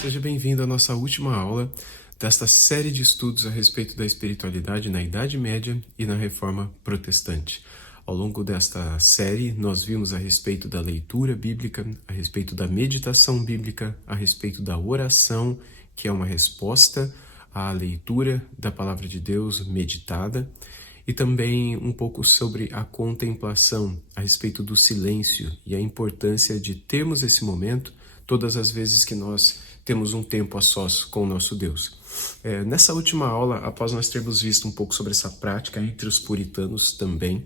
Seja bem-vindo à nossa última aula desta série de estudos a respeito da espiritualidade na Idade Média e na Reforma Protestante. Ao longo desta série, nós vimos a respeito da leitura bíblica, a respeito da meditação bíblica, a respeito da oração, que é uma resposta à leitura da Palavra de Deus meditada, e também um pouco sobre a contemplação, a respeito do silêncio e a importância de termos esse momento todas as vezes que nós temos um tempo a sós com o nosso Deus. Nessa última aula, após nós termos visto um pouco sobre essa prática entre os puritanos também,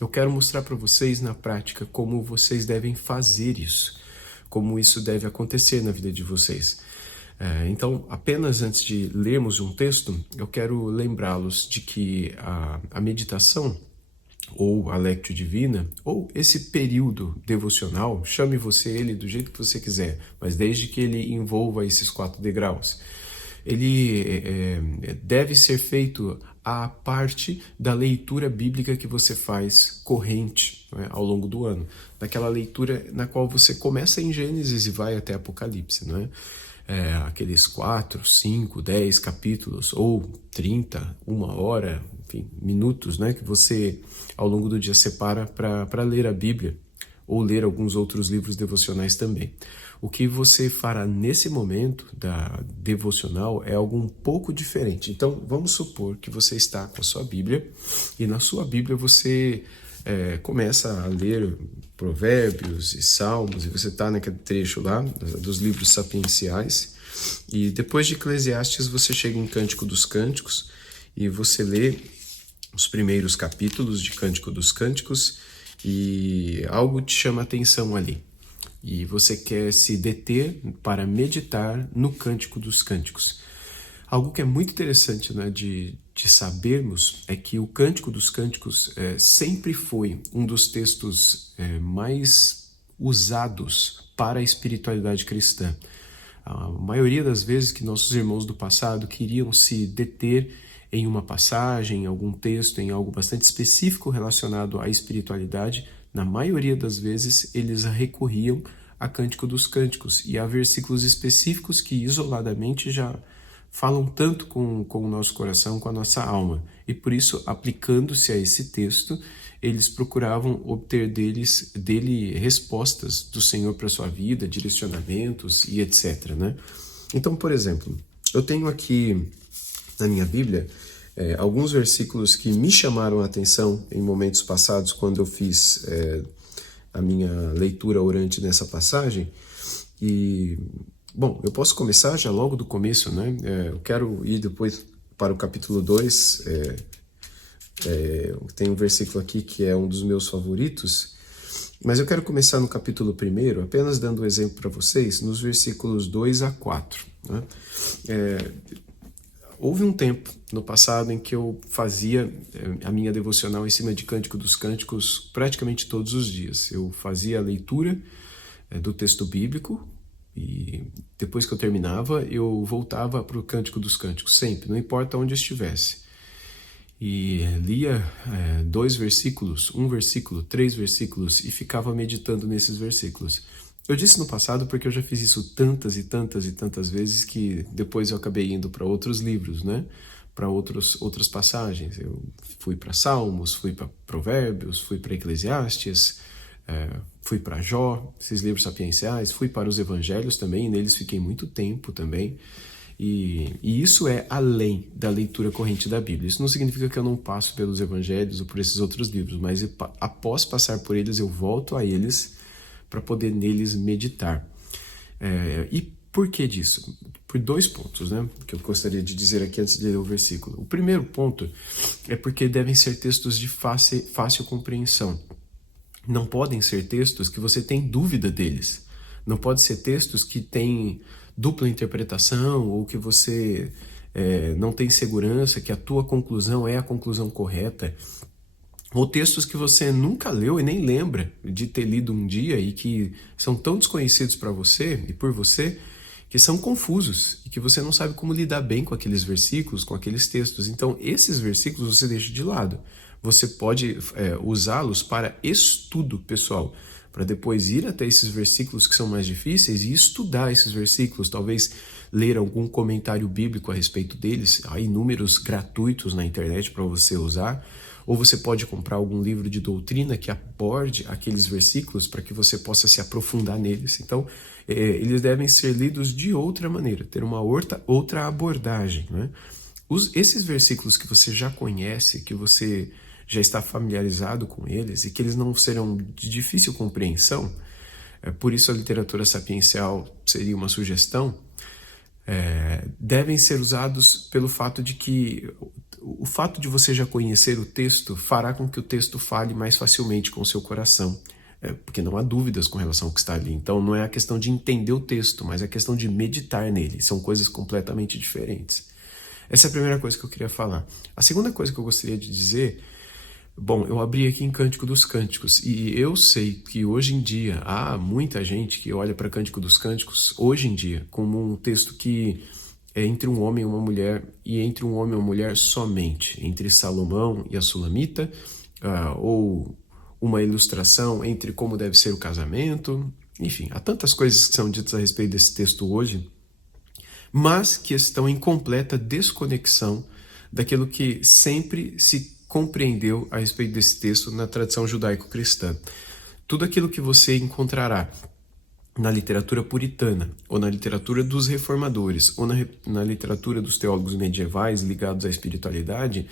eu quero mostrar para vocês na prática como vocês devem fazer isso, como isso deve acontecer na vida de vocês. Então, apenas antes de lermos um texto, eu quero lembrá-los de que a meditação, ou a Lectio Divina, ou esse período devocional, chame você ele do jeito que você quiser, mas desde que ele envolva esses 4 degraus, ele deve ser feito à parte da leitura bíblica que você faz corrente, né, ao longo do ano, daquela leitura na qual você começa em Gênesis e vai até Apocalipse, não é? Aqueles 4, 5, 10 capítulos, ou 30, 1 hora, enfim, minutos, né, que você ao longo do dia separa para ler a Bíblia, ou ler alguns outros livros devocionais também. O que você fará nesse momento da devocional é algo um pouco diferente. Então, vamos supor que você está com a sua Bíblia, e na sua Bíblia você começa a ler Provérbios e Salmos, e você está naquele trecho lá dos livros sapienciais, e depois de Eclesiastes você chega em Cântico dos Cânticos, e você lê os primeiros capítulos de Cântico dos Cânticos, e algo te chama a atenção ali. E você quer se deter para meditar no Cântico dos Cânticos. Algo que é muito interessante, né, de sabermos é que o Cântico dos Cânticos sempre foi um dos textos mais usados para a espiritualidade cristã. A maioria das vezes que nossos irmãos do passado queriam se deter em uma passagem, em algum texto, em algo bastante específico relacionado à espiritualidade, na maioria das vezes eles recorriam a Cântico dos Cânticos e a versículos específicos que isoladamente já falam tanto com o nosso coração, com a nossa alma. E por isso, aplicando-se a esse texto, eles procuravam obter dele respostas do Senhor para a sua vida, direcionamentos e etc, né? Então, por exemplo, eu tenho aqui na minha Bíblia alguns versículos que me chamaram a atenção em momentos passados, quando eu fiz a minha leitura orante nessa passagem. E, bom, eu posso começar já logo do começo, né? Eu quero ir depois para o capítulo 2. Tem um versículo aqui que é um dos meus favoritos, mas eu quero começar no capítulo 1, apenas dando um exemplo para vocês, nos versículos 2 a 4. Né? Houve um tempo no passado em que eu fazia a minha devocional em cima de Cântico dos Cânticos praticamente todos os dias. Eu fazia a leitura do texto bíblico e depois que eu terminava, eu voltava para o Cântico dos Cânticos, sempre, não importa onde eu estivesse. E lia 2 versículos, 1 versículo, 3 versículos e ficava meditando nesses versículos. Eu disse no passado porque eu já fiz isso tantas e tantas e tantas vezes que depois eu acabei indo para outros livros, né? Para outras passagens. Eu fui para Salmos, fui para Provérbios, fui para Eclesiastes, fui para Jó, esses livros sapienciais, fui para os Evangelhos também, e neles fiquei muito tempo também. E isso é além da leitura corrente da Bíblia. Isso não significa que eu não passo pelos Evangelhos ou por esses outros livros, mas após passar por eles, eu volto a eles para poder neles meditar. E por que disso? Por 2 pontos, né, que eu gostaria de dizer aqui antes de ler o versículo. O primeiro ponto é porque devem ser textos de fácil compreensão. Não podem ser textos que você tem dúvida deles. Não pode ser textos que têm dupla interpretação ou que você não tem segurança que a tua conclusão é a conclusão correta. Ou textos que você nunca leu e nem lembra de ter lido um dia e que são tão desconhecidos para você e por você que são confusos e que você não sabe como lidar bem com aqueles versículos, com aqueles textos. Então, esses versículos você deixa de lado. Você pode usá-los para estudo pessoal, para depois ir até esses versículos que são mais difíceis e estudar esses versículos, talvez ler algum comentário bíblico a respeito deles. Há inúmeros gratuitos na internet para você usar. Ou você pode comprar algum livro de doutrina que aborde aqueles versículos para que você possa se aprofundar neles. Então, eles devem ser lidos de outra maneira, ter uma outra abordagem, né? Esses versículos que você já conhece, que você já está familiarizado com eles e que eles não serão de difícil compreensão, por isso a literatura sapiencial seria uma sugestão, devem ser usados pelo fato de que o fato de você já conhecer o texto fará com que o texto fale mais facilmente com o seu coração, porque não há dúvidas com relação ao que está ali. Então não é a questão de entender o texto, mas é a questão de meditar nele. São coisas completamente diferentes. Essa é a primeira coisa que eu queria falar. A segunda coisa que eu gostaria de dizer, bom, eu abri aqui em Cântico dos Cânticos, e eu sei que hoje em dia há muita gente que olha para Cântico dos Cânticos, hoje em dia, como um texto que é entre um homem e uma mulher, e entre um homem e uma mulher somente, entre Salomão e a Sulamita, ou uma ilustração entre como deve ser o casamento, enfim, há tantas coisas que são ditas a respeito desse texto hoje, mas que estão em completa desconexão daquilo que sempre se compreendeu a respeito desse texto na tradição judaico-cristã. Tudo aquilo que você encontrará na literatura puritana, ou na literatura dos reformadores, ou na literatura dos teólogos medievais ligados à espiritualidade,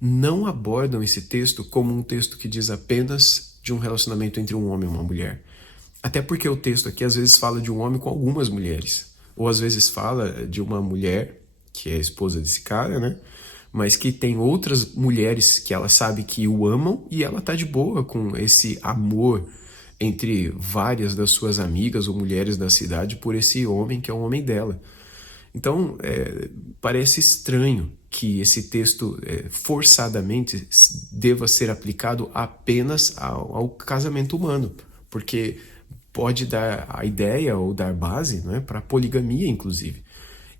não abordam esse texto como um texto que diz apenas de um relacionamento entre um homem e uma mulher. Até porque o texto aqui às vezes fala de um homem com algumas mulheres, ou às vezes fala de uma mulher, que é a esposa desse cara, né? Mas que tem outras mulheres que ela sabe que o amam e ela tá de boa com esse amor entre várias das suas amigas ou mulheres da cidade por esse homem que é o homem dela. Então, parece estranho que esse texto forçadamente deva ser aplicado apenas ao casamento humano, porque pode dar a ideia ou dar base, né, para a poligamia, inclusive.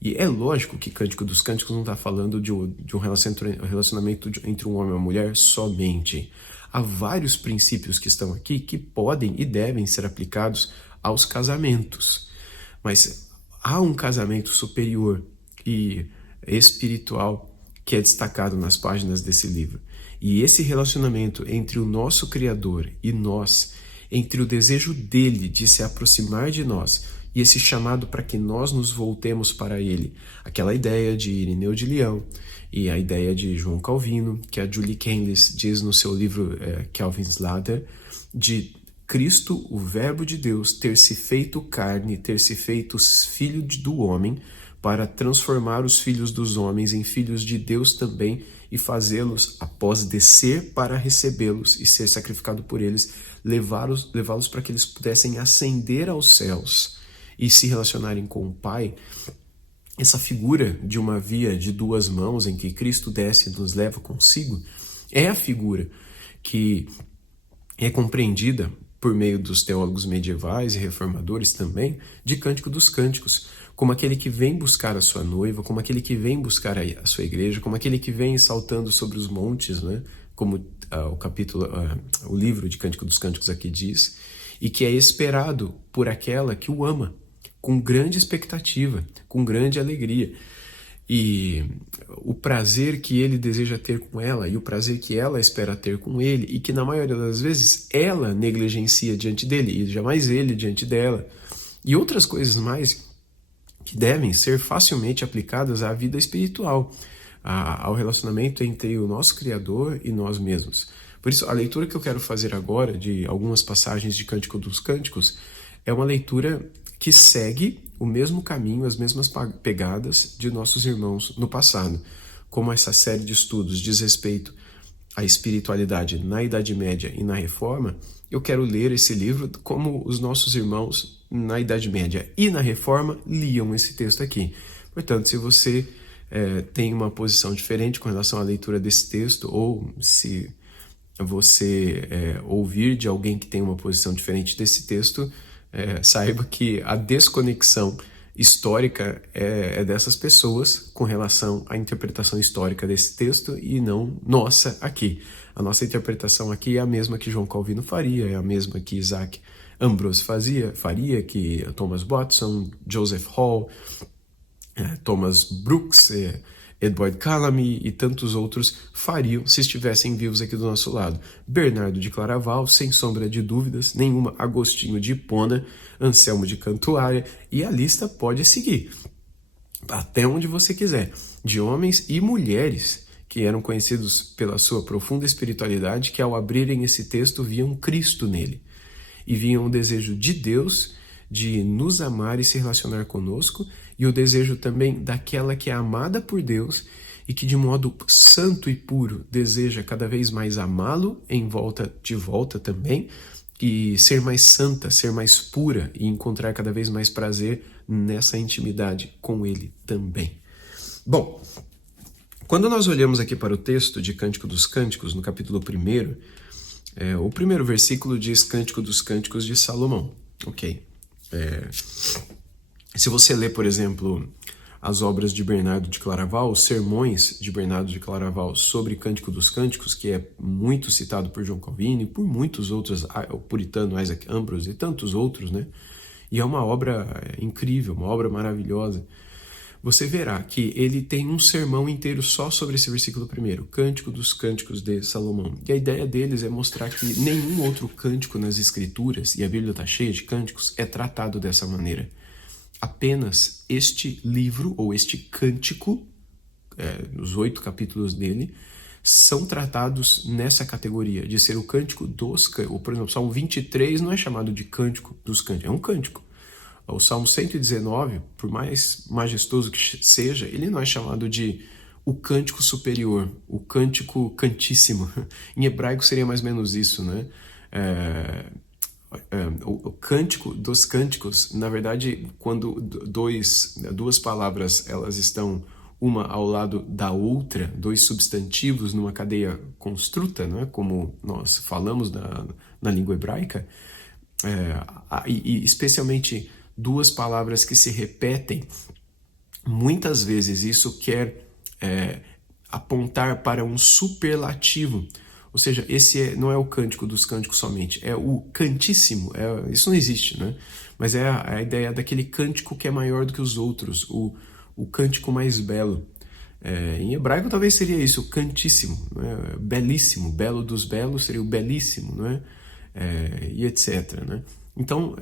E é lógico que Cântico dos Cânticos não está falando de um relacionamento entre um homem e uma mulher somente. Há vários princípios que estão aqui que podem e devem ser aplicados aos casamentos. Mas há um casamento superior e espiritual que é destacado nas páginas desse livro. E esse relacionamento entre o nosso Criador e nós, entre o desejo dele de se aproximar de nós e esse chamado para que nós nos voltemos para ele, aquela ideia de Irineu de Leão e a ideia de João Calvino, que a Julie Candice diz no seu livro Calvin's Ladder, de Cristo, o Verbo de Deus, ter se feito carne, ter se feito filho do homem, para transformar os filhos dos homens em filhos de Deus também e fazê-los, após descer para recebê-los e ser sacrificado por eles, levá-los para que eles pudessem ascender aos céus e se relacionarem com o Pai. Essa figura de uma via de duas mãos em que Cristo desce e nos leva consigo é a figura que é compreendida por meio dos teólogos medievais e reformadores também, de Cântico dos Cânticos, como aquele que vem buscar a sua noiva, como aquele que vem buscar a sua igreja, como aquele que vem saltando sobre os montes, né? Como o livro de Cântico dos Cânticos aqui diz, e que é esperado por aquela que o ama, com grande expectativa, com grande alegria. E o prazer que ele deseja ter com ela e o prazer que ela espera ter com ele e que na maioria das vezes ela negligencia diante dele e jamais ele diante dela. E outras coisas mais que devem ser facilmente aplicadas à vida espiritual, ao relacionamento entre o nosso Criador e nós mesmos. Por isso, a leitura que eu quero fazer agora de algumas passagens de Cântico dos Cânticos é uma leitura que segue o mesmo caminho, as mesmas pegadas de nossos irmãos no passado. Como essa série de estudos diz respeito à espiritualidade na Idade Média e na Reforma, eu quero ler esse livro como os nossos irmãos na Idade Média e na Reforma liam esse texto aqui. Portanto, se você tem uma posição diferente com relação à leitura desse texto, ou se você ouvir de alguém que tem uma posição diferente desse texto, saiba que a desconexão histórica é dessas pessoas com relação à interpretação histórica desse texto e não nossa aqui. A nossa interpretação aqui é a mesma que João Calvino faria, é a mesma que Isaac Ambrose faria, que Thomas Watson, Joseph Hall Thomas Brooks, Edward Calamity e tantos outros fariam se estivessem vivos aqui do nosso lado. Bernardo de Claraval, sem sombra de dúvidas nenhuma, Agostinho de Hipona, Anselmo de Cantuária, e a lista pode seguir até onde você quiser, de homens e mulheres que eram conhecidos pela sua profunda espiritualidade, que ao abrirem esse texto viam Cristo nele e viam o desejo de Deus de nos amar e se relacionar conosco, e o desejo também daquela que é amada por Deus e que de modo santo e puro deseja cada vez mais amá-lo de volta também, e ser mais santa, ser mais pura e encontrar cada vez mais prazer nessa intimidade com ele também. Bom, quando nós olhamos aqui para o texto de Cântico dos Cânticos, no capítulo 1, o primeiro versículo diz Cântico dos Cânticos de Salomão. Ok. Se você ler, por exemplo, as obras de Bernardo de Claraval, os sermões de Bernardo de Claraval sobre Cântico dos Cânticos, que é muito citado por João Calvino e por muitos outros, o puritano Isaac Ambrose e tantos outros, né? E é uma obra incrível, uma obra maravilhosa. Você verá que ele tem um sermão inteiro só sobre esse versículo 1, Cântico dos Cânticos de Salomão. E a ideia deles é mostrar que nenhum outro cântico nas Escrituras, e a Bíblia está cheia de cânticos, é tratado dessa maneira. Apenas este livro, ou este cântico, nos 8 capítulos dele, são tratados nessa categoria, de ser o cântico dos cânticos. Por exemplo, o Salmo 23 não é chamado de cântico dos cânticos, é um cântico. O Salmo 119, por mais majestoso que seja, ele não é chamado de o cântico superior, o cântico cantíssimo. Em hebraico seria mais ou menos isso, né? O cântico dos cânticos, na verdade, quando duas palavras elas estão uma ao lado da outra, dois substantivos numa cadeia construta, né? Como nós falamos na língua hebraica, e especialmente duas palavras que se repetem, muitas vezes isso quer apontar para um superlativo. Ou seja, esse não é o cântico dos cânticos somente, é o cantíssimo. Isso não existe, né? Mas é a ideia daquele cântico que é maior do que os outros, o cântico mais belo. Em hebraico talvez seria isso, o cantíssimo, né? Belíssimo, belo dos belos seria o belíssimo, né? E etc, né? Então,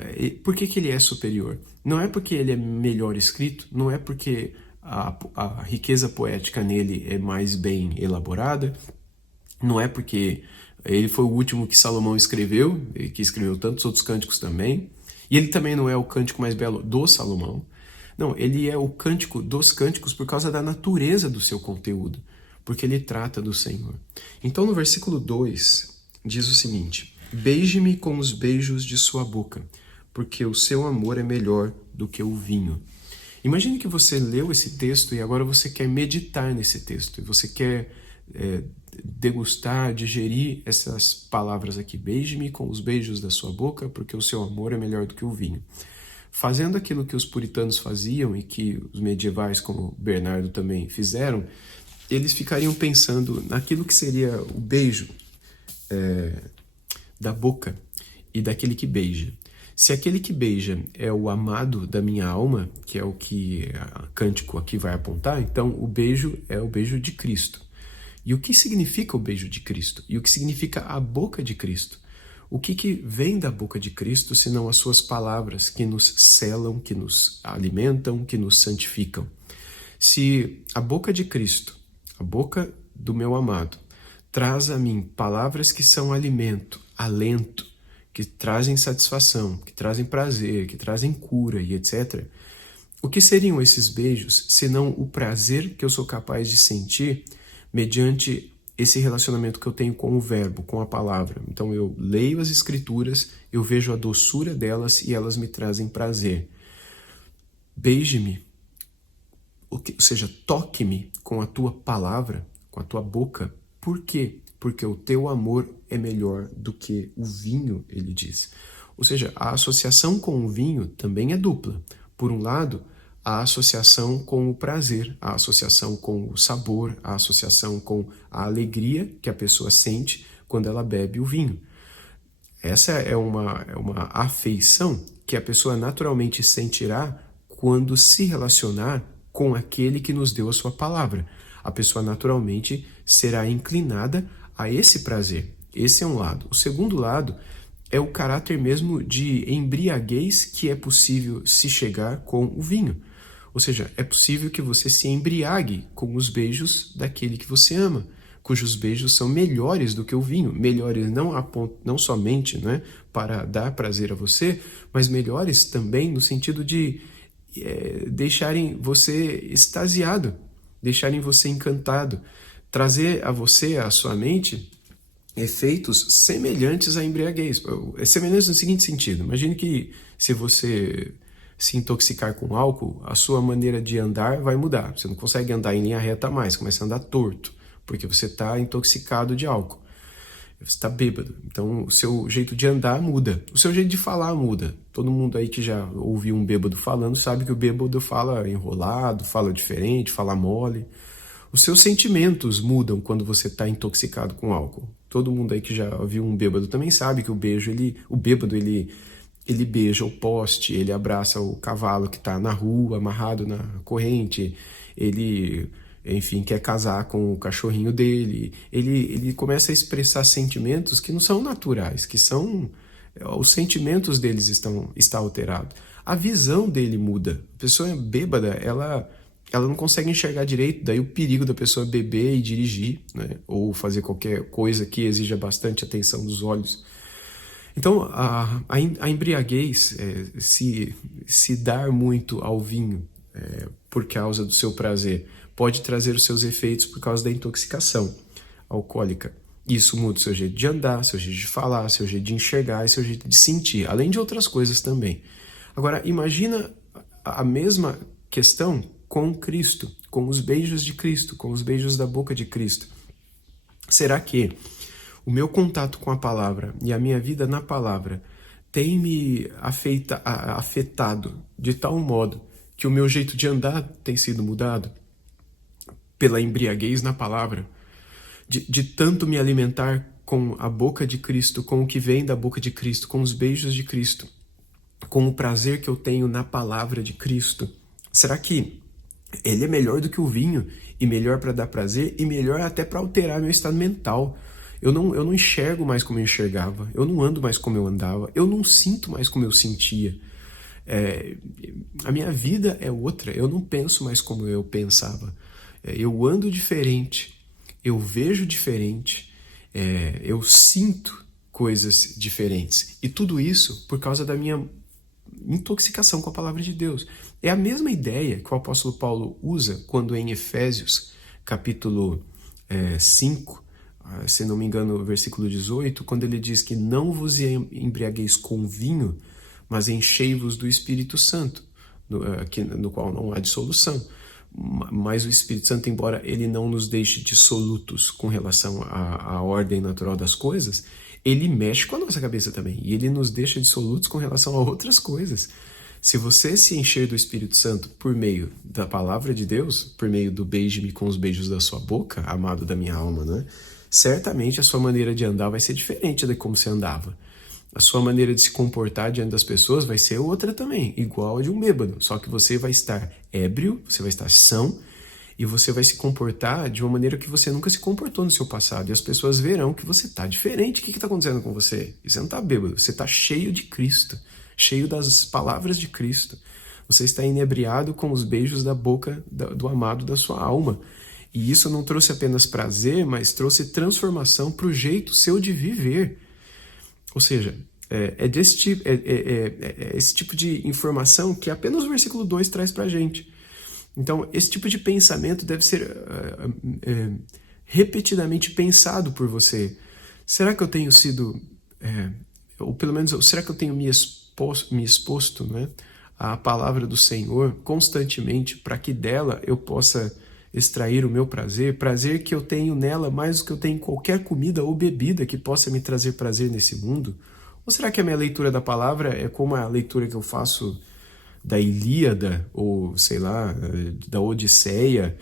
por que ele é superior? Não é porque ele é melhor escrito, não é porque a riqueza poética nele é mais bem elaborada, não é porque ele foi o último que Salomão escreveu, e que escreveu tantos outros cânticos também, e ele também não é o cântico mais belo do Salomão. Não, ele é o cântico dos cânticos por causa da natureza do seu conteúdo, porque ele trata do Senhor. Então, no versículo 2, diz o seguinte: beije-me com os beijos de sua boca, porque o seu amor é melhor do que o vinho. Imagine que você leu esse texto e agora você quer meditar nesse texto, e você quer degustar, digerir essas palavras aqui. Beije-me com os beijos da sua boca, porque o seu amor é melhor do que o vinho. Fazendo aquilo que os puritanos faziam e que os medievais, como Bernardo, também fizeram, eles ficariam pensando naquilo que seria o beijo da boca e daquele que beija. Se aquele que beija é o amado da minha alma, que é o que o cântico aqui vai apontar, então o beijo é o beijo de Cristo. E o que significa o beijo de Cristo? E o que significa a boca de Cristo? O que vem da boca de Cristo, senão as suas palavras que nos selam, que nos alimentam, que nos santificam? Se a boca de Cristo, a boca do meu amado, traz a mim palavras que são alimento, alento, que trazem satisfação, que trazem prazer, que trazem cura e etc., o que seriam esses beijos, senão o prazer que eu sou capaz de sentir mediante esse relacionamento que eu tenho com o verbo, com a palavra? Então eu leio as escrituras, eu vejo a doçura delas e elas me trazem prazer. Beije-me, ou seja, toque-me com a tua palavra, com a tua boca. Por quê? Porque o teu amor é melhor do que o vinho, ele diz. Ou seja, a associação com o vinho também é dupla. Por um lado, a associação com o prazer, a associação com o sabor, a associação com a alegria que a pessoa sente quando ela bebe o vinho. Essa é uma afeição que a pessoa naturalmente sentirá quando se relacionar com aquele que nos deu a sua palavra. A pessoa naturalmente será inclinada a esse prazer. Esse é um lado. O segundo lado é o caráter mesmo de embriaguez que é possível se chegar com o vinho. Ou seja, é possível que você se embriague com os beijos daquele que você ama, cujos beijos são melhores do que o vinho. Melhores não somente, né, para dar prazer a você, mas melhores também no sentido de deixarem você extasiado, deixarem você encantado, trazer a você, à sua mente, efeitos semelhantes à embriaguez. Semelhantes no seguinte sentido: imagine que se você se intoxicar com álcool, a sua maneira de andar vai mudar. Você não consegue andar em linha reta mais, começa a andar torto, porque você está intoxicado de álcool. Você está bêbado. Então, o seu jeito de andar muda. O seu jeito de falar muda. Todo mundo aí que já ouviu um bêbado falando sabe que o bêbado fala enrolado, fala diferente, fala mole. Os seus sentimentos mudam quando você está intoxicado com álcool. Todo mundo aí que já viu um bêbado também sabe que o bêbado beija o poste, ele abraça o cavalo que está na rua, amarrado na corrente, ele, enfim, quer casar com o cachorrinho dele, ele começa a expressar sentimentos que não são naturais, que são... Os sentimentos deles está alterado. A visão dele muda. A pessoa bêbada, ela não consegue enxergar direito, daí o perigo da pessoa beber e dirigir, né? Ou fazer qualquer coisa que exija bastante atenção dos olhos. Então, a embriaguez, se dar muito ao vinho por causa do seu prazer, pode trazer os seus efeitos por causa da intoxicação alcoólica. Isso muda o seu jeito de andar, seu jeito de falar, seu jeito de enxergar e seu jeito de sentir, além de outras coisas também. Agora, imagina a mesma questão com Cristo, com os beijos de Cristo, com os beijos da boca de Cristo. Será que o meu contato com a palavra e a minha vida na palavra tem me afetado de tal modo que o meu jeito de andar tem sido mudado pela embriaguez na palavra? De tanto me alimentar com a boca de Cristo, com o que vem da boca de Cristo, com os beijos de Cristo, com o prazer que eu tenho na palavra de Cristo. Será que ele é melhor do que o vinho, e melhor para dar prazer, e melhor até para alterar meu estado mental? Eu não enxergo mais como eu enxergava, eu não ando mais como eu andava, eu não sinto mais como eu sentia. A minha vida é outra, eu não penso mais como eu pensava. Eu ando diferente, eu vejo diferente, eu sinto coisas diferentes. E tudo isso por causa da minha intoxicação com a palavra de Deus. É a mesma ideia que o apóstolo Paulo usa quando em Efésios, capítulo 5, se não me engano, versículo 18, quando ele diz que não vos embriagueis com vinho, mas enchei-vos do Espírito Santo, no qual não há dissolução. Mas o Espírito Santo, embora ele não nos deixe dissolutos com relação à ordem natural das coisas, ele mexe com a nossa cabeça também, e ele nos deixa dissolutos com relação a outras coisas. Se você se encher do Espírito Santo por meio da palavra de Deus, por meio do beije-me com os beijos da sua boca, amado da minha alma, né? Certamente a sua maneira de andar vai ser diferente de como você andava. A sua maneira de se comportar diante das pessoas vai ser outra também, igual a de um bêbado. Só que você vai estar ébrio, você vai estar são, e você vai se comportar de uma maneira que você nunca se comportou no seu passado. E as pessoas verão que você está diferente. O que está acontecendo com você? Você não está bêbado, você está cheio de Cristo, cheio das palavras de Cristo. Você está inebriado com os beijos da boca do amado da sua alma. E isso não trouxe apenas prazer, mas trouxe transformação para o jeito seu de viver. Ou seja, esse tipo de informação que apenas o versículo 2 traz para a gente. Então, esse tipo de pensamento deve ser repetidamente pensado por você. Será que eu tenho sido, ou pelo menos, será que eu tenho me exposto, né, à palavra do Senhor constantemente para que dela eu possa extrair o meu prazer que eu tenho nela mais do que eu tenho em qualquer comida ou bebida que possa me trazer prazer nesse mundo? Ou será que a minha leitura da palavra é como a leitura que eu faço da Ilíada, ou sei lá, da Odisseia,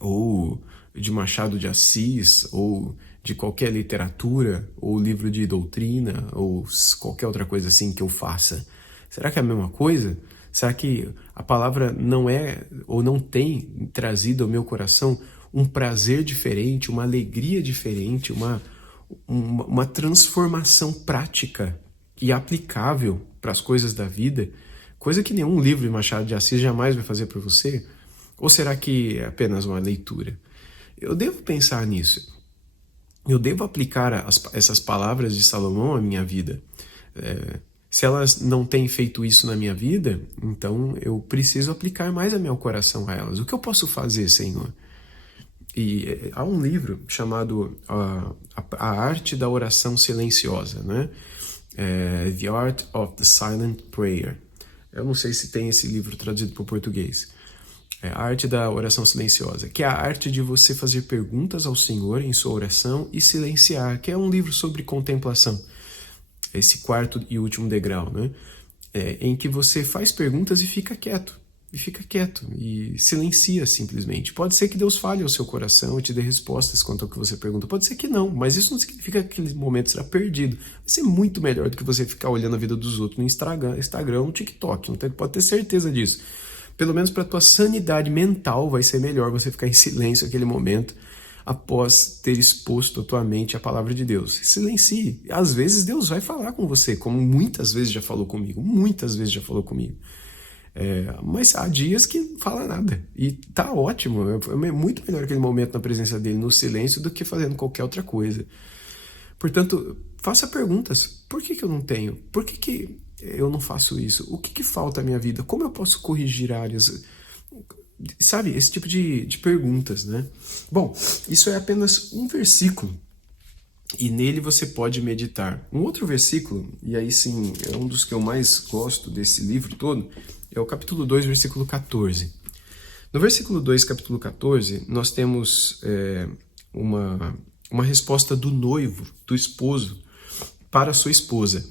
ou de Machado de Assis, ou de qualquer literatura, ou livro de doutrina, ou qualquer outra coisa assim que eu faça? Será que é a mesma coisa? Será que a palavra não é ou não tem trazido ao meu coração um prazer diferente, uma alegria diferente, uma transformação prática e aplicável para as coisas da vida, coisa que nenhum livro de Machado de Assis jamais vai fazer para você? Ou será que é apenas uma leitura? Eu devo pensar nisso. Eu devo aplicar essas palavras de Salomão à minha vida. Se elas não têm feito isso na minha vida, então eu preciso aplicar mais a meu coração a elas. O que eu posso fazer, Senhor? E há um livro chamado A Arte da Oração Silenciosa, né? The Art of the Silent Prayer. Eu não sei se tem esse livro traduzido para o português. A Arte da Oração Silenciosa, que é a arte de você fazer perguntas ao Senhor em sua oração e silenciar, que é um livro sobre contemplação. Esse quarto e último degrau, né? Em que você faz perguntas e fica quieto. E silencia simplesmente. Pode ser que Deus fale ao seu coração e te dê respostas quanto ao que você pergunta. Pode ser que não, mas isso não significa que aquele momento será perdido. Vai ser muito melhor do que você ficar olhando a vida dos outros no Instagram, no TikTok. Pode ter certeza disso. Pelo menos para a tua sanidade mental vai ser melhor você ficar em silêncio naquele momento após ter exposto a tua mente à palavra de Deus. Silencie. Às vezes Deus vai falar com você, como muitas vezes já falou comigo. Mas há dias que não fala nada. E tá ótimo. É muito melhor aquele momento na presença dele, no silêncio, do que fazendo qualquer outra coisa. Portanto, faça perguntas. Por que eu não tenho? Por que eu não faço isso? O que falta na minha vida? Como eu posso corrigir áreas? Sabe, esse tipo de perguntas, né? Bom, isso é apenas um versículo. E nele você pode meditar. Um outro versículo, e aí sim, é um dos que eu mais gosto desse livro todo, é o capítulo 2, versículo 14. No versículo 2, capítulo 14, nós temos uma resposta do noivo, do esposo, para a sua esposa.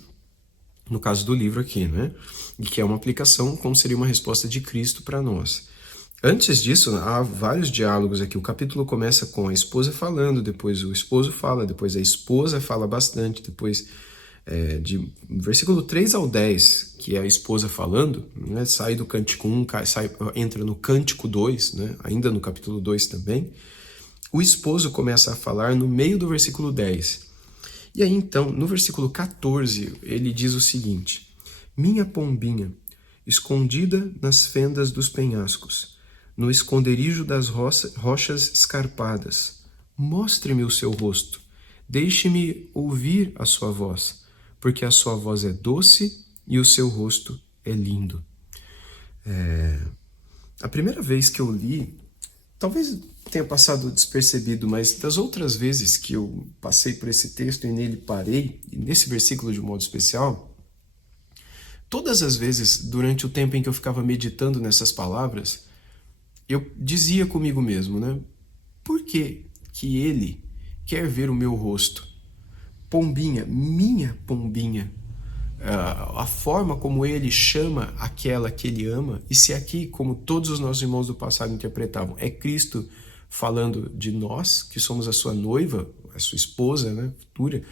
No caso do livro aqui, né? E que é uma aplicação, como seria uma resposta de Cristo para nós. Antes disso, há vários diálogos aqui. O capítulo começa com a esposa falando, depois o esposo fala, depois a esposa fala bastante, depois de versículo 3 ao 10, que é a esposa falando, né, sai do cântico 1, entra no cântico 2, né, ainda no capítulo 2 também. O esposo começa a falar no meio do versículo 10. E aí então, no versículo 14, ele diz o seguinte: minha pombinha, escondida nas fendas dos penhascos, no esconderijo das rochas escarpadas, mostre-me o seu rosto, deixe-me ouvir a sua voz, porque a sua voz é doce e o seu rosto é lindo. A primeira vez que eu li, talvez tenha passado despercebido, mas das outras vezes que eu passei por esse texto e nele parei, e nesse versículo de um modo especial, todas as vezes, durante o tempo em que eu ficava meditando nessas palavras, eu dizia comigo mesmo, né? Por que ele quer ver o meu rosto? Pombinha, minha pombinha. A forma como ele chama aquela que ele ama, e se aqui, como todos os nossos irmãos do passado interpretavam, é Cristo falando de nós, que somos a sua noiva, a sua esposa, né, futura,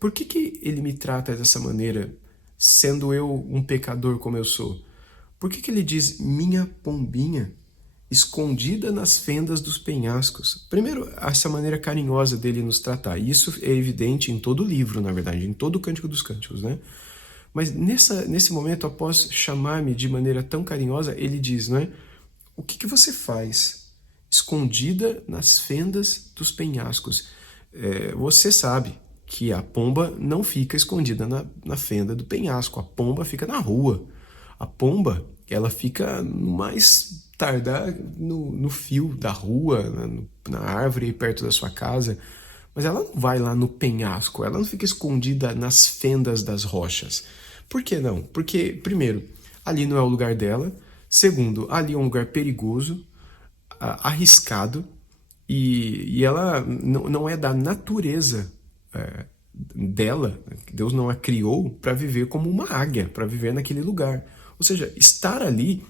por que ele me trata dessa maneira, sendo eu um pecador como eu sou? Por que ele diz minha pombinha, escondida nas fendas dos penhascos? Primeiro, essa maneira carinhosa dele nos tratar. Isso é evidente em todo o livro, na verdade, em todo o Cântico dos Cânticos, né? Mas nesse momento, após chamar-me de maneira tão carinhosa, ele diz, né? O que você faz escondida nas fendas dos penhascos? Você sabe que a pomba não fica escondida na fenda do penhasco. A pomba fica na rua. A pomba, ela fica mais tardar no fio da rua, na árvore aí perto da sua casa, mas ela não vai lá no penhasco, ela não fica escondida nas fendas das rochas. Por que não? Porque, primeiro, ali não é o lugar dela, segundo, ali é um lugar perigoso, arriscado, e ela não é da natureza dela, Deus não a criou para viver como uma águia, para viver naquele lugar. Ou seja, estar ali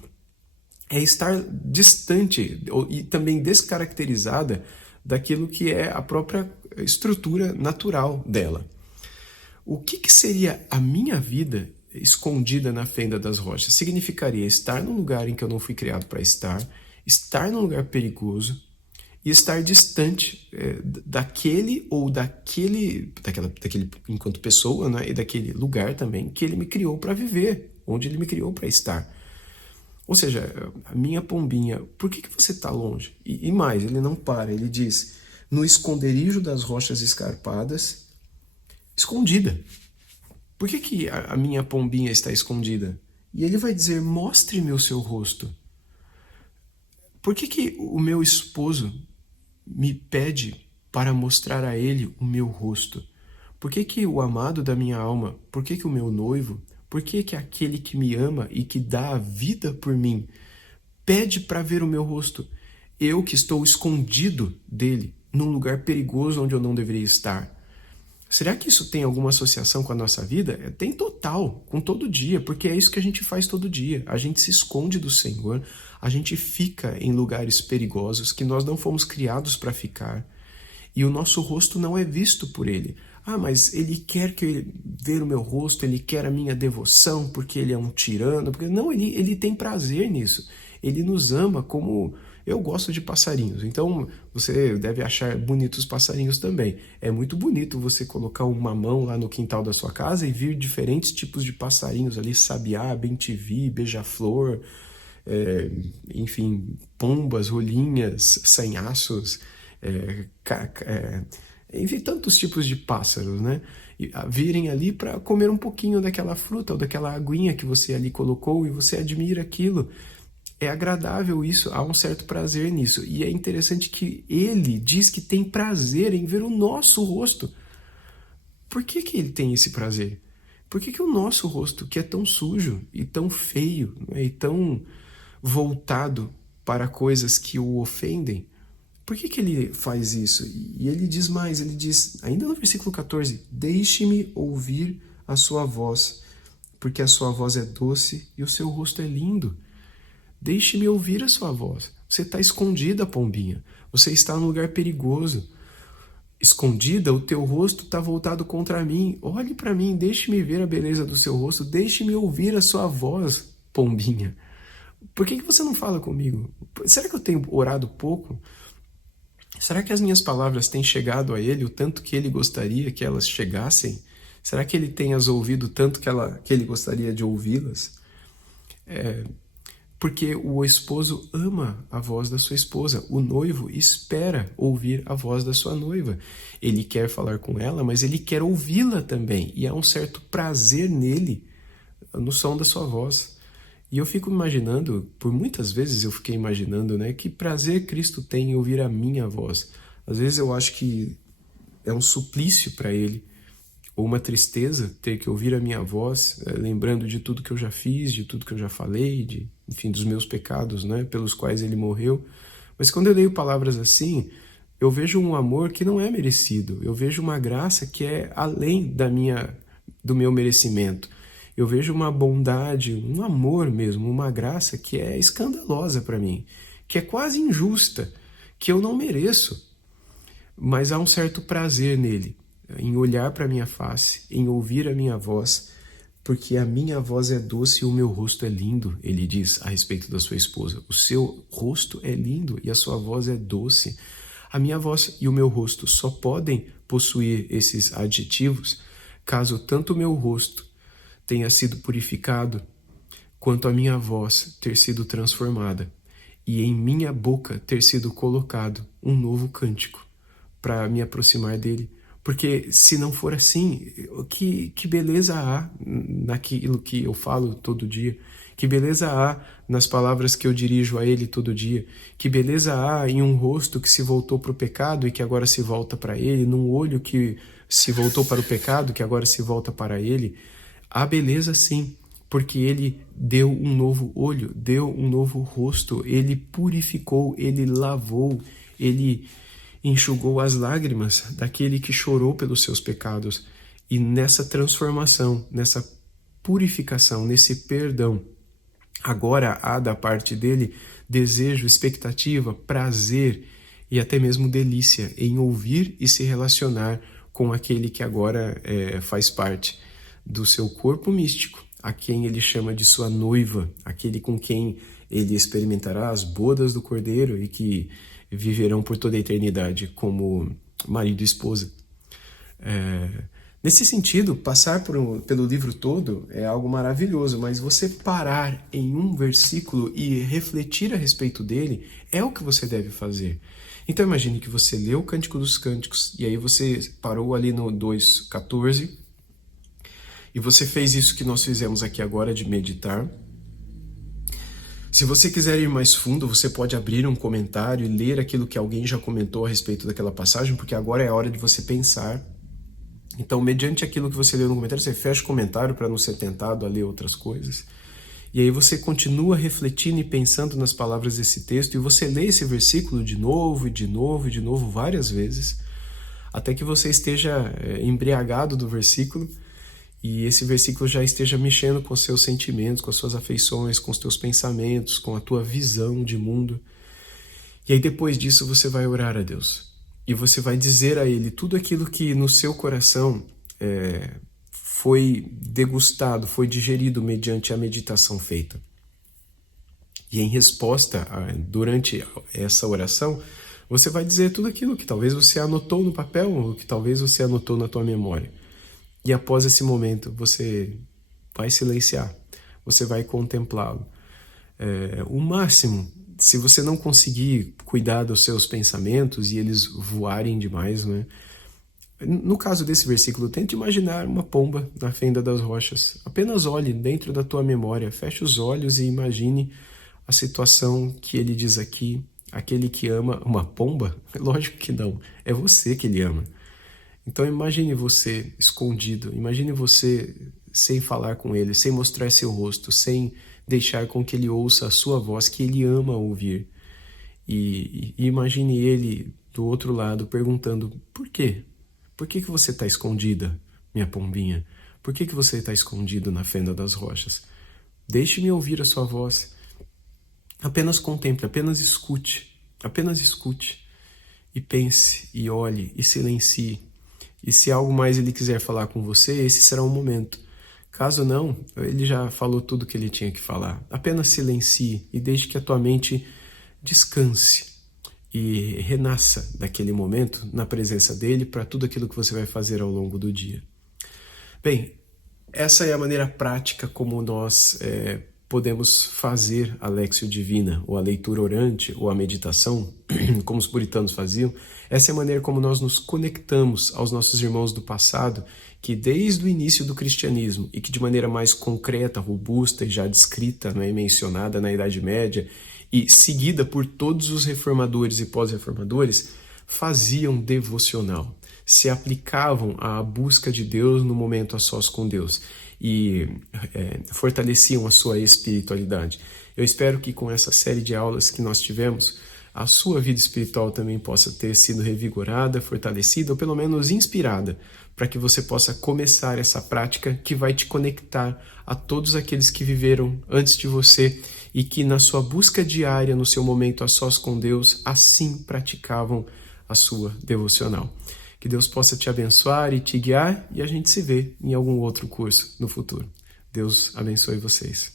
é estar distante e também descaracterizada daquilo que é a própria estrutura natural dela. O que seria a minha vida escondida na fenda das rochas. Significaria estar num lugar em que eu não fui criado para estar num lugar perigoso e estar distante daquele enquanto pessoa, né, e daquele lugar também que ele me criou para viver, onde ele me criou para estar. Ou seja, a minha pombinha, por que você está longe? E mais, ele não para, ele diz, no esconderijo das rochas escarpadas, escondida. Por que a minha pombinha está escondida? E ele vai dizer, mostre-me o seu rosto. Por que o meu esposo me pede para mostrar a ele o meu rosto? Por que o amado da minha alma, por que o meu noivo, por que aquele que me ama e que dá a vida por mim, pede para ver o meu rosto? Eu que estou escondido dele, num lugar perigoso onde eu não deveria estar. Será que isso tem alguma associação com a nossa vida? Tem total, com todo dia, porque é isso que a gente faz todo dia. A gente se esconde do Senhor, a gente fica em lugares perigosos que nós não fomos criados para ficar. E o nosso rosto não é visto por ele. Ah, mas ele quer ver o meu rosto, ele quer a minha devoção porque ele é um tirano. Não, ele tem prazer nisso. Ele nos ama como... Eu gosto de passarinhos, então você deve achar bonitos os passarinhos também. É muito bonito você colocar uma mão lá no quintal da sua casa e vir diferentes tipos de passarinhos ali, sabiá, bem-te-vi, beija-flor, enfim, pombas, rolinhas, sanhaços, enfim, tantos tipos de pássaros, né? E virem ali para comer um pouquinho daquela fruta ou daquela aguinha que você ali colocou e você admira aquilo. É agradável isso, há um certo prazer nisso. E é interessante que ele diz que tem prazer em ver o nosso rosto. Por que ele tem esse prazer? Por que o nosso rosto, que é tão sujo e tão feio, né, e tão voltado para coisas que o ofendem, por que ele faz isso? E ele diz mais, ele diz, ainda no versículo 14, deixe-me ouvir a sua voz, porque a sua voz é doce e o seu rosto é lindo. Deixe-me ouvir a sua voz. Você está escondida, pombinha. Você está num lugar perigoso. Escondida, o teu rosto está voltado contra mim. Olhe para mim, deixe-me ver a beleza do seu rosto. Deixe-me ouvir a sua voz, pombinha. Por que você não fala comigo? Será que eu tenho orado pouco? Será que as minhas palavras têm chegado a ele o tanto que ele gostaria que elas chegassem? Será que ele tem as ouvido tanto que ele gostaria de ouvi-las? Porque o esposo ama a voz da sua esposa. O noivo espera ouvir a voz da sua noiva. Ele quer falar com ela, mas ele quer ouvi-la também. E há um certo prazer nele, no som da sua voz. E eu fico imaginando, por muitas vezes eu fiquei imaginando, né, que prazer Cristo tem em ouvir a minha voz. Às vezes eu acho que é um suplício para ele, ou uma tristeza ter que ouvir a minha voz, lembrando de tudo que eu já fiz, de tudo que eu já falei, enfim, dos meus pecados, né, pelos quais ele morreu. Mas quando eu leio palavras assim, eu vejo um amor que não é merecido, eu vejo uma graça que é além do meu merecimento. Eu vejo uma bondade, um amor mesmo, uma graça que é escandalosa para mim, que é quase injusta, que eu não mereço. Mas há um certo prazer nele, em olhar para a minha face, em ouvir a minha voz, porque a minha voz é doce e o meu rosto é lindo, ele diz a respeito da sua esposa. O seu rosto é lindo e a sua voz é doce. A minha voz e o meu rosto só podem possuir esses adjetivos caso tanto o meu rosto tenha sido purificado, quanto a minha voz ter sido transformada, e em minha boca ter sido colocado um novo cântico, para me aproximar dele. Porque se não for assim, que beleza há naquilo que eu falo todo dia, que beleza há nas palavras que eu dirijo a ele todo dia, que beleza há em um rosto que se voltou para o pecado e que agora se volta para ele, num olho que se voltou para o pecado que agora se volta para ele. Há beleza sim, porque ele deu um novo olho, deu um novo rosto, ele purificou, ele lavou, ele enxugou as lágrimas daquele que chorou pelos seus pecados. E nessa transformação, nessa purificação, nesse perdão, agora há da parte dele desejo, expectativa, prazer e até mesmo delícia em ouvir e se relacionar com aquele que agora faz parte do seu corpo místico, a quem ele chama de sua noiva, aquele com quem ele experimentará as bodas do Cordeiro e que viverão por toda a eternidade como marido e esposa. Nesse sentido, passar pelo livro todo é algo maravilhoso, mas você parar em um versículo e refletir a respeito dele é o que você deve fazer. Então imagine que você leu o Cântico dos Cânticos e aí você parou ali no 2:14 e você fez isso que nós fizemos aqui agora de meditar. Se você quiser ir mais fundo, você pode abrir um comentário e ler aquilo que alguém já comentou a respeito daquela passagem, porque agora é a hora de você pensar. Então, mediante aquilo que você leu no comentário, você fecha o comentário para não ser tentado a ler outras coisas. E aí você continua refletindo e pensando nas palavras desse texto e você lê esse versículo de novo, e de novo, e de novo, várias vezes, até que você esteja embriagado do versículo e esse versículo já esteja mexendo com os seus sentimentos, com as suas afeições, com os teus pensamentos, com a tua visão de mundo. E aí depois disso você vai orar a Deus. E você vai dizer a Ele tudo aquilo que no seu coração foi degustado, foi digerido mediante a meditação feita. E em resposta, durante essa oração, você vai dizer tudo aquilo que talvez você anotou no papel, ou que talvez você anotou na tua memória. E após esse momento, você vai silenciar, você vai contemplá-lo. O máximo, se você não conseguir cuidar dos seus pensamentos e eles voarem demais, né? No caso desse versículo, tente imaginar uma pomba na fenda das rochas. Apenas olhe dentro da tua memória, feche os olhos e imagine a situação que ele diz aqui. Aquele que ama uma pomba? Lógico que não, é você que ele ama. Então imagine você escondido, imagine você sem falar com ele, sem mostrar seu rosto, sem deixar com que ele ouça a sua voz, que ele ama ouvir. E imagine ele do outro lado perguntando, por quê? Por que você está escondida, minha pombinha? Por que você está escondido na fenda das rochas? Deixe-me ouvir a sua voz. Apenas contemple, apenas escute e pense, e olhe, e silencie. E se algo mais ele quiser falar com você, esse será o momento. Caso não, ele já falou tudo o que ele tinha que falar. Apenas silencie e deixe que a tua mente descanse e renasça daquele momento na presença dele para tudo aquilo que você vai fazer ao longo do dia. Bem, essa é a maneira prática como nós podemos fazer a Lectio Divina, ou a leitura orante, ou a meditação, como os puritanos faziam. Essa é a maneira como nós nos conectamos aos nossos irmãos do passado, que desde o início do cristianismo, e que de maneira mais concreta, robusta e já descrita, né, e mencionada na Idade Média, e seguida por todos os reformadores e pós-reformadores, faziam devocional, se aplicavam à busca de Deus no momento a sós com Deus, e fortaleciam a sua espiritualidade. Eu espero que com essa série de aulas que nós tivemos, a sua vida espiritual também possa ter sido revigorada, fortalecida ou pelo menos inspirada, para que você possa começar essa prática que vai te conectar a todos aqueles que viveram antes de você e que na sua busca diária, no seu momento a sós com Deus, assim praticavam a sua devocional. Que Deus possa te abençoar e te guiar e a gente se vê em algum outro curso no futuro. Deus abençoe vocês.